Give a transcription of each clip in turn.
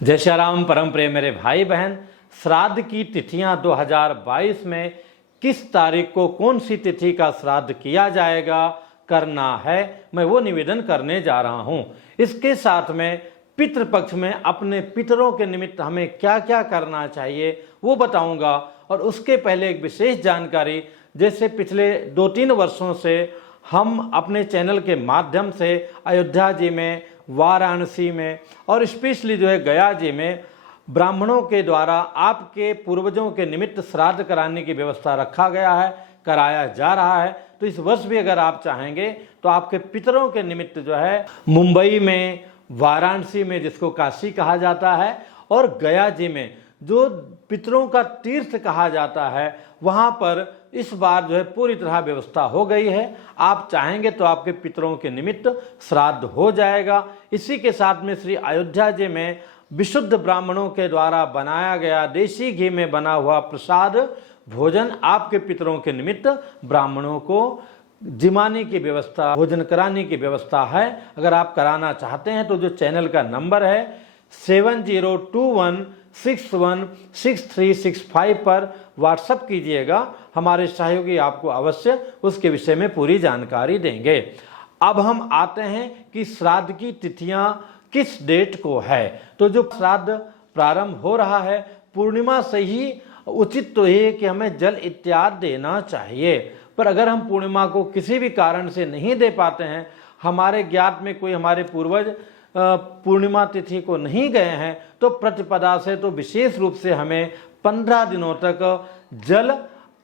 जय श्री राम। परम प्रिय मेरे भाई बहन, श्राद्ध की तिथियां 2022 में किस तारीख को कौन सी तिथि का श्राद्ध किया जाएगा, करना है, मैं वो निवेदन करने जा रहा हूँ। इसके साथ में पितृपक्ष में अपने पितरों के निमित्त हमें क्या क्या करना चाहिए वो बताऊंगा। और उसके पहले एक विशेष जानकारी, जैसे पिछले 2-3 वर्षों से हम अपने चैनल के माध्यम से अयोध्या जी में, वाराणसी में और स्पेशली जो है गया जी में ब्राह्मणों के द्वारा आपके पूर्वजों के निमित्त श्राद्ध कराने की व्यवस्था रखा गया है, कराया जा रहा है। तो इस वर्ष भी अगर आप चाहेंगे तो आपके पितरों के निमित्त जो है मुंबई में, वाराणसी में जिसको काशी कहा जाता है और गया जी में जो पितरों का तीर्थ कहा जाता है, वहाँ पर इस बार जो है पूरी तरह व्यवस्था हो गई है। आप चाहेंगे तो आपके पितरों के निमित्त श्राद्ध हो जाएगा। इसी के साथ में श्री अयोध्या जी में विशुद्ध ब्राह्मणों के द्वारा बनाया गया देसी घी में बना हुआ प्रसाद भोजन आपके पितरों के निमित्त ब्राह्मणों को जिमाने की व्यवस्था, भोजन कराने की व्यवस्था है। अगर आप कराना चाहते हैं तो जो चैनल का नंबर है 7021616365 पर व्हाट्सएप कीजिएगा। हमारे सहयोगी आपको अवश्य उसके विषय में पूरी जानकारी देंगे। अब हम आते हैं कि श्राद्ध की तिथियां किस डेट को है। तो जो श्राद्ध प्रारंभ हो रहा है पूर्णिमा से ही उचित तो ये कि हमें जल इत्यादि देना चाहिए, पर अगर हम पूर्णिमा को किसी भी कारण से नहीं दे पाते हैं, हमारे ज्ञात में कोई हमारे पूर्वज पूर्णिमा तिथि को नहीं गए हैं, तो प्रतिपदा से तो विशेष रूप से हमें 15 दिनों तक जल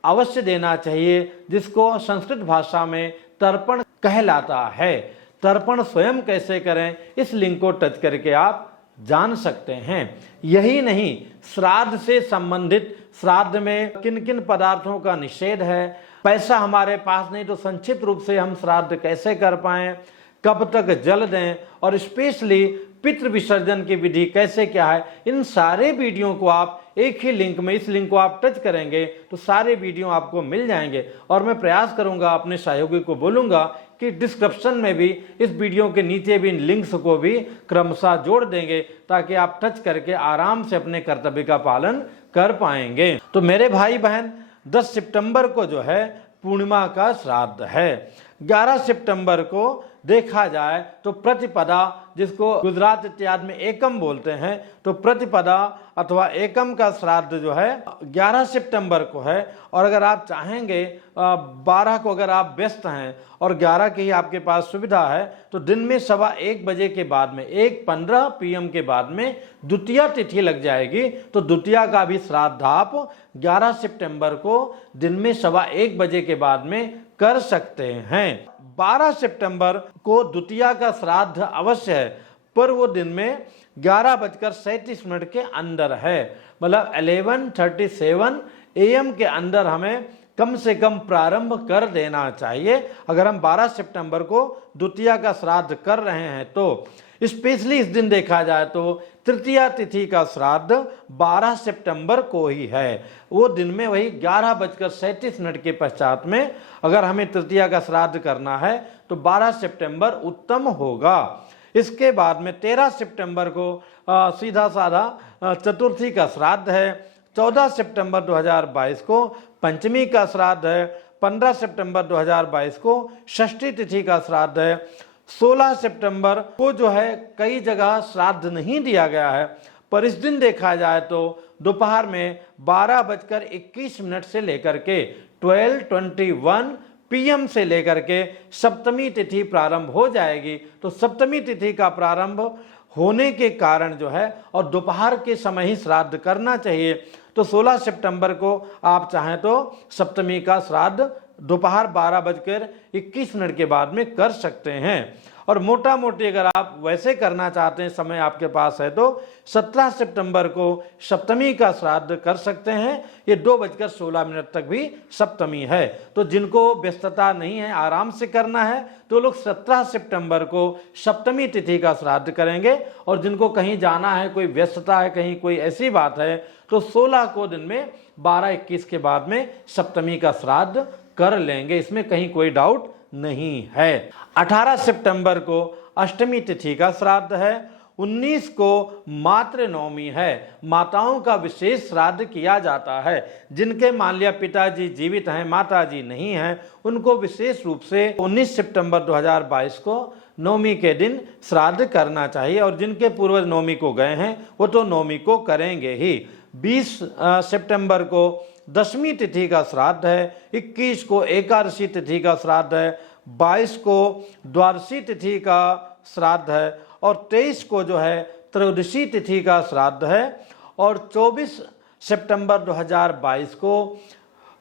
अवश्य देना चाहिए, जिसको संस्कृत भाषा में तर्पण कहलाता है। तर्पण स्वयं कैसे करें, इस लिंक को टच करके आप जान सकते हैं। यही नहीं, श्राद्ध से संबंधित श्राद्ध में किन किन पदार्थों का निषेध है, पैसा हमारे पास नहीं तो संक्षिप्त रूप से हम श्राद्ध कैसे कर पाएं, कब तक जल दें और स्पेशली पितृ विसर्जन की विधि कैसे क्या है, इन सारे वीडियो को आप एक ही लिंक में, इस लिंक को आप टच करेंगे तो सारे वीडियो आपको मिल जाएंगे। और मैं प्रयास करूंगा, अपने सहयोगी को बोलूंगा कि डिस्क्रिप्शन में भी इस वीडियो के नीचे भी इन लिंक्स को भी क्रमशः जोड़ देंगे, ताकि आप टच करके आराम से अपने कर्तव्य का पालन कर पाएंगे। तो मेरे भाई बहन, 10 सितंबर को जो है पूर्णिमा का श्राद्ध है। 11 सितंबर को देखा जाए तो प्रतिपदा, जिसको गुजरात इत्यादि में एकम बोलते हैं, तो प्रतिपदा अथवा एकम का श्राद्ध जो है 11 सितंबर को है। और अगर आप चाहेंगे 12 को अगर आप व्यस्त हैं और 11 की ही आपके पास सुविधा है तो दिन में 1:15 बजे के बाद में 1:15 PM के बाद में द्वितीया तिथि लग जाएगी। तो द्वितीया का भी श्राद्ध आप 11 सितंबर को दिन में 1:15 बजे के बाद में कर सकते हैं। 12 सितंबर को द्वितीया का श्राद्ध अवश्य है, पर वो दिन में 11:37 के अंदर है, मतलब 11:37 AM के अंदर हमें कम से कम प्रारंभ कर देना चाहिए। अगर हम 12 सितंबर को द्वितीया का श्राद्ध कर रहे हैं तो स्पेशली इस दिन देखा जाए तो तृतीया तिथि का श्राद्ध 12 सितंबर को ही है। वो दिन में वही 11:37 के पश्चात में अगर हमें तृतीया का श्राद्ध करना है तो 12 सितंबर उत्तम होगा। इसके बाद में 13 सितंबर को सीधा साधा चतुर्थी का श्राद्ध है। 14 सितंबर 2022 को पंचमी का श्राद्ध है। 15 सितंबर 2022 को षष्ठी तिथि का श्राद्ध है। 16 सितंबर को जो है कई जगह श्राद्ध नहीं दिया गया है, पर इस दिन देखा जाए तो दोपहर में 12:21 से लेकर के 12:21 PM से लेकर के सप्तमी तिथि प्रारंभ हो जाएगी। तो सप्तमी तिथि का प्रारंभ होने के कारण जो है और दोपहर के समय ही श्राद्ध करना चाहिए। तो 16 सितंबर को आप चाहें तो सप्तमी का श्राद्ध दोपहर 12:21 के बाद में कर सकते हैं। और मोटा मोटी अगर आप वैसे करना चाहते हैं, समय आपके पास है, तो 17 सितंबर को सप्तमी का श्राद्ध कर सकते हैं। ये 2:16 तक भी सप्तमी है। तो जिनको व्यस्तता नहीं है, आराम से करना है, तो लोग 17 सितंबर को सप्तमी तिथि का श्राद्ध करेंगे। और जिनको कहीं जाना है, कोई व्यस्तता है, कहीं कोई ऐसी बात है, तो 16 को दिन में 12:21 के बाद में सप्तमी का श्राद्ध कर लेंगे। इसमें कहीं कोई डाउट नहीं है। 18 सितंबर को अष्टमी तिथि का श्राद्ध है। 19 को मातृ नवमी है। माताओं का विशेष श्राद्ध किया जाता है। जिनके मान लिया पिताजी जीवित हैं, माताजी नहीं हैं, उनको विशेष रूप से 19 सितंबर 2022 को नवमी के दिन श्राद्ध करना चाहिए। और जिनके पूर्वज नवमी को गए हैं वो तो नवमी को करेंगे ही। 20 सितंबर को दशमी तिथि का श्राद्ध है, 21 को एकादशी तिथि का श्राद्ध है, 22 को द्वादशी तिथि का श्राद्ध है और 23 को जो है त्रयोदशी तिथि का श्राद्ध है और 24 सितंबर 2022 को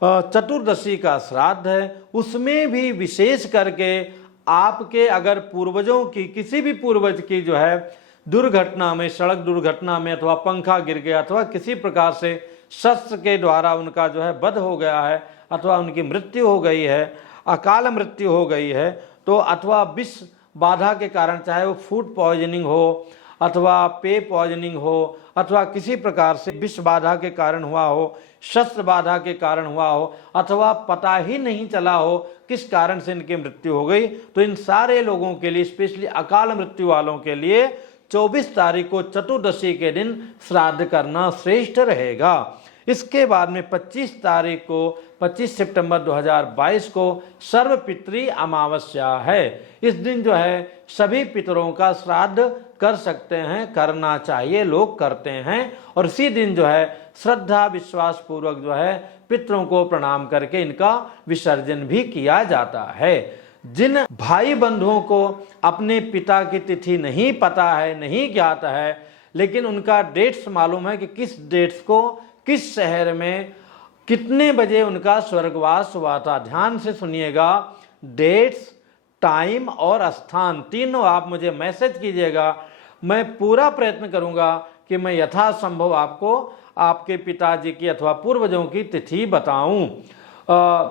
चतुर्दशी का श्राद्ध है। उसमें भी विशेष करके आपके अगर पूर्वजों की किसी भी पूर्वज की जो है दुर्घटना में, सड़क दुर्घटना में अथवा पंखा गिर गया अथवा किसी प्रकार से शस्त्र के द्वारा उनका जो है वध हो गया है अथवा उनकी मृत्यु हो गई है, अकाल मृत्यु हो गई है, तो अथवा विष बाधा के कारण, चाहे वो फूड पॉइजनिंग हो अथवा पे पॉइजनिंग हो अथवा किसी प्रकार से विष बाधा के कारण हुआ हो, शस्त्र बाधा के कारण हुआ हो अथवा पता ही नहीं चला हो किस कारण से इनकी मृत्यु हो गई, तो इन सारे लोगों के लिए, स्पेशली अकाल मृत्यु वालों के लिए 24 तारीख को चतुर्दशी के दिन श्राद्ध करना श्रेष्ठ रहेगा। इसके बाद में 25 तारीख को 25 सितंबर 2022 को सर्वपितृ अमावस्या है। इस दिन जो है सभी पितरों का श्राद्ध कर सकते हैं, करना चाहिए, लोग करते हैं। और इसी दिन जो है श्रद्धा विश्वास पूर्वक जो है पितरों को प्रणाम करके इनका विसर्जन भी किया जाता है। जिन भाई बंधुओं को अपने पिता की तिथि नहीं पता है, नहीं ज्ञात है, लेकिन उनका डेट्स मालूम है कि किस डेट्स को किस शहर में कितने बजे उनका स्वर्गवास हुआ था, ध्यान से सुनिएगा। डेट्स, टाइम और स्थान तीनों आप मुझे मैसेज कीजिएगा। मैं पूरा प्रयत्न करूंगा कि मैं यथासंभव आपको आपके पिताजी की अथवा पूर्वजों की तिथि बताऊं।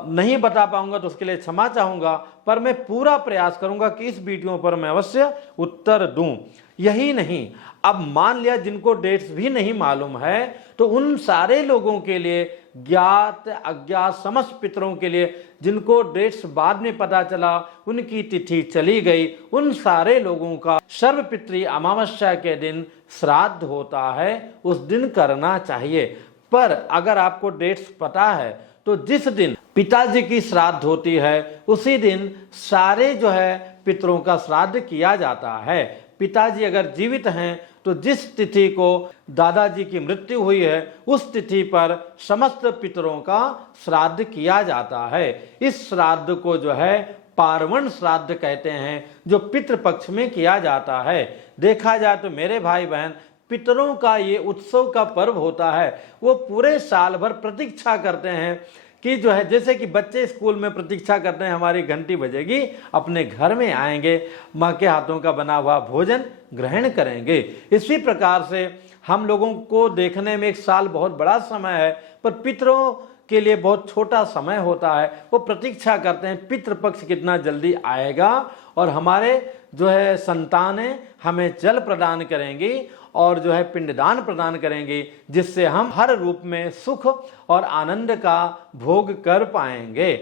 नहीं बता पाऊंगा तो उसके लिए क्षमा चाहूंगा, पर मैं पूरा प्रयास करूंगा कि इस वीडियो पर मैं अवश्य उत्तर दूं। यही नहीं, अब मान लिया जिनको डेट्स भी नहीं मालूम है तो उन सारे लोगों के लिए, ज्ञात अज्ञात समस्त पितरों के लिए जिनको डेट्स बाद में पता चला, उनकी तिथि चली गई, उन सारे लोगों का सर्वपितृ अमावस्या के दिन श्राद्ध होता है, उस दिन करना चाहिए। पर अगर आपको डेट्स पता है तो जिस दिन पिताजी की श्राद्ध होती है उसी दिन सारे जो है पितरों का श्राद्ध किया जाता है। पिताजी अगर जीवित हैं तो जिस तिथि को दादाजी की मृत्यु हुई है उस तिथि पर समस्त पितरों का श्राद्ध किया जाता है। इस श्राद्ध को जो है पार्वण श्राद्ध कहते हैं, जो पितृपक्ष में किया जाता है। देखा जाए तो मेरे भाई बहन, पितरों का ये उत्सव का पर्व होता है। वो पूरे साल भर प्रतीक्षा करते हैं कि जो है, जैसे कि बच्चे स्कूल में प्रतीक्षा करते हैं हमारी घंटी बजेगी, अपने घर में आएंगे, माँ के हाथों का बना हुआ भोजन ग्रहण करेंगे। इसी प्रकार से हम लोगों को देखने में एक साल बहुत बड़ा समय है, पर पितरों के लिए बहुत छोटा समय होता है। वो प्रतीक्षा करते हैं पितृपक्ष कितना जल्दी आएगा और हमारे जो है संतानें हमें जल प्रदान करेंगी और जो है पिंडदान प्रदान करेंगी, जिससे हम हर रूप में सुख और आनंद का भोग कर पाएंगे।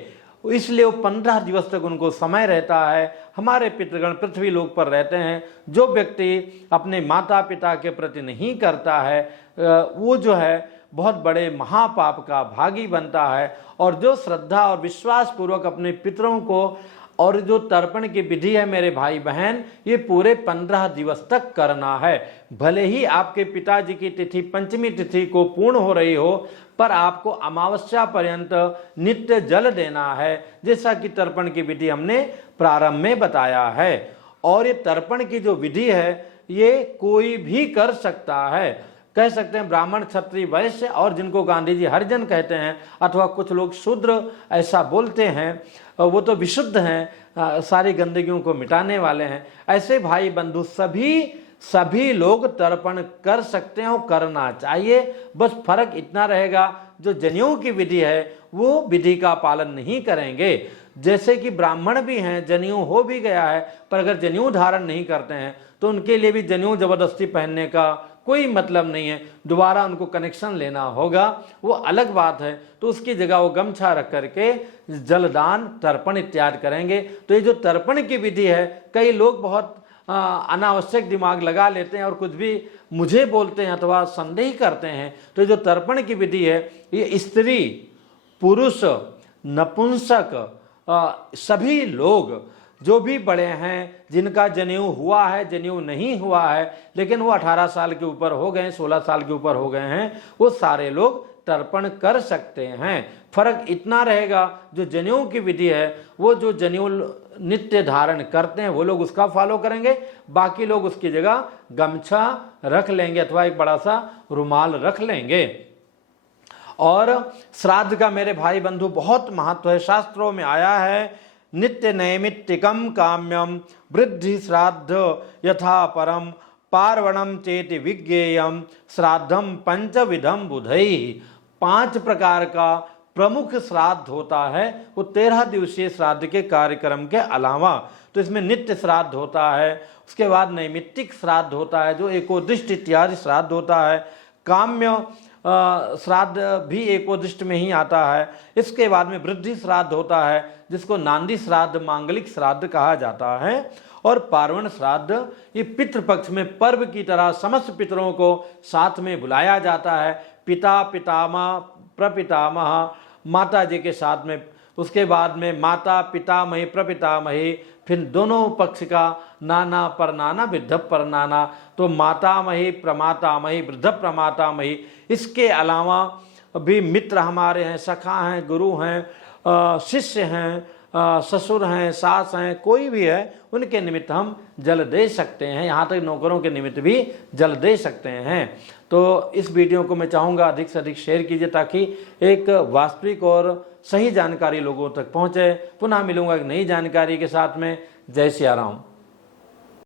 इसलिए वो 15 दिवस तक उनको समय रहता है। हमारे पितृगण पृथ्वी लोक पर रहते हैं। जो व्यक्ति अपने माता पिता के प्रति नहीं करता है वो जो है बहुत बड़े महापाप का भागी बनता है। और जो श्रद्धा और विश्वास पूर्वक अपने पितरों को, और जो तर्पण की विधि है मेरे भाई बहन, ये पूरे 15 दिवस तक करना है। भले ही आपके पिताजी की तिथि पंचमी तिथि को पूर्ण हो रही हो, पर आपको अमावस्या पर्यंत नित्य जल देना है, जैसा कि तर्पण की विधि हमने प्रारंभ में बताया है। और ये तर्पण की जो विधि है ये कोई भी कर सकता है। कह सकते हैं ब्राह्मण, क्षत्रिय, वैश्य और जिनको गांधी जी हरिजन कहते हैं, अथवा कुछ लोग शूद्र ऐसा बोलते हैं, वो तो विशुद्ध हैं, सारी गंदगियों को मिटाने वाले हैं। ऐसे भाई बंधु सभी लोग तर्पण कर सकते हैं और करना चाहिए। बस फर्क इतना रहेगा, जो जनेऊ की विधि है वो विधि का पालन नहीं करेंगे। जैसे कि ब्राह्मण भी हैं, जनेऊ हो भी गया है, पर अगर जनेऊ धारण नहीं करते हैं तो उनके लिए भी जनेऊ जबरदस्ती पहनने का कोई मतलब नहीं है, दोबारा उनको कनेक्शन लेना होगा, वो अलग बात है। तो उसकी जगह वो गमछा रख करके जलदान, तर्पण इत्यादि करेंगे। तो ये जो तर्पण की विधि है, कई लोग बहुत अनावश्यक दिमाग लगा लेते हैं और कुछ भी मुझे बोलते हैं अथवा संदेह करते हैं, तो जो तर्पण की विधि है ये स्त्री पुरुष नपुंसक सभी लोग जो भी बड़े हैं, जिनका जनेऊ हुआ है जनेऊ नहीं हुआ है लेकिन वो 18 साल के ऊपर हो गए, 16 साल के ऊपर हो गए हैं, वो सारे लोग तर्पण कर सकते हैं। फर्क इतना रहेगा जो जनेऊ की विधि है वो जो जनेऊ नित्य धारण करते हैं वो लोग उसका फॉलो करेंगे, बाकी लोग उसकी जगह गमछा रख लेंगे अथवा एक बड़ा सा रुमाल रख लेंगे। और श्राद्ध का मेरे भाई बंधु बहुत महत्व है, शास्त्रों में आया है नित्य नैमित्तिकम काम्यम वृद्धि श्राद्ध यथा परम पार्वणम चेति विज्ञेयम श्राद्धम पंचविधम बुधई। 5 प्रकार का प्रमुख श्राद्ध होता है वो 13 दिवसीय श्राद्ध के कार्यक्रम के अलावा। तो इसमें नित्य श्राद्ध होता है, उसके बाद नैमित्तिक श्राद्ध होता है जो एकोदिष्ट इत्यादि श्राद्ध होता है, काम्य श्राद्ध भी एकोदिष्ट में ही आता है, इसके बाद में वृद्धि श्राद्ध होता है जिसको नांदी श्राद्ध मांगलिक श्राद्ध कहा जाता है, और पार्वण श्राद्ध ये पितृपक्ष में पर्व की तरह समस्त पितरों को साथ में बुलाया जाता है, पिता पितामह प्रपितामह माता जी के साथ में, उसके बाद में माता पितामही प्रपितामही, फिर दोनों पक्ष का नाना परनाना वृद्ध परनाना, तो मातामही प्रमातामही वृद्ध प्रमातामही। इसके अलावा भी मित्र हमारे हैं, सखा हैं, गुरु हैं, शिष्य हैं, ससुर हैं, सास हैं, कोई भी है उनके निमित्त हम जल दे सकते हैं, यहाँ तक नौकरों के निमित्त भी जल दे सकते हैं। तो इस वीडियो को मैं चाहूँगा अधिक से अधिक शेयर कीजिए ताकि एक वास्तविक और सही जानकारी लोगों तक पहुँचे। पुनः मिलूंगा एक नई जानकारी के साथ में। जय सिया राम।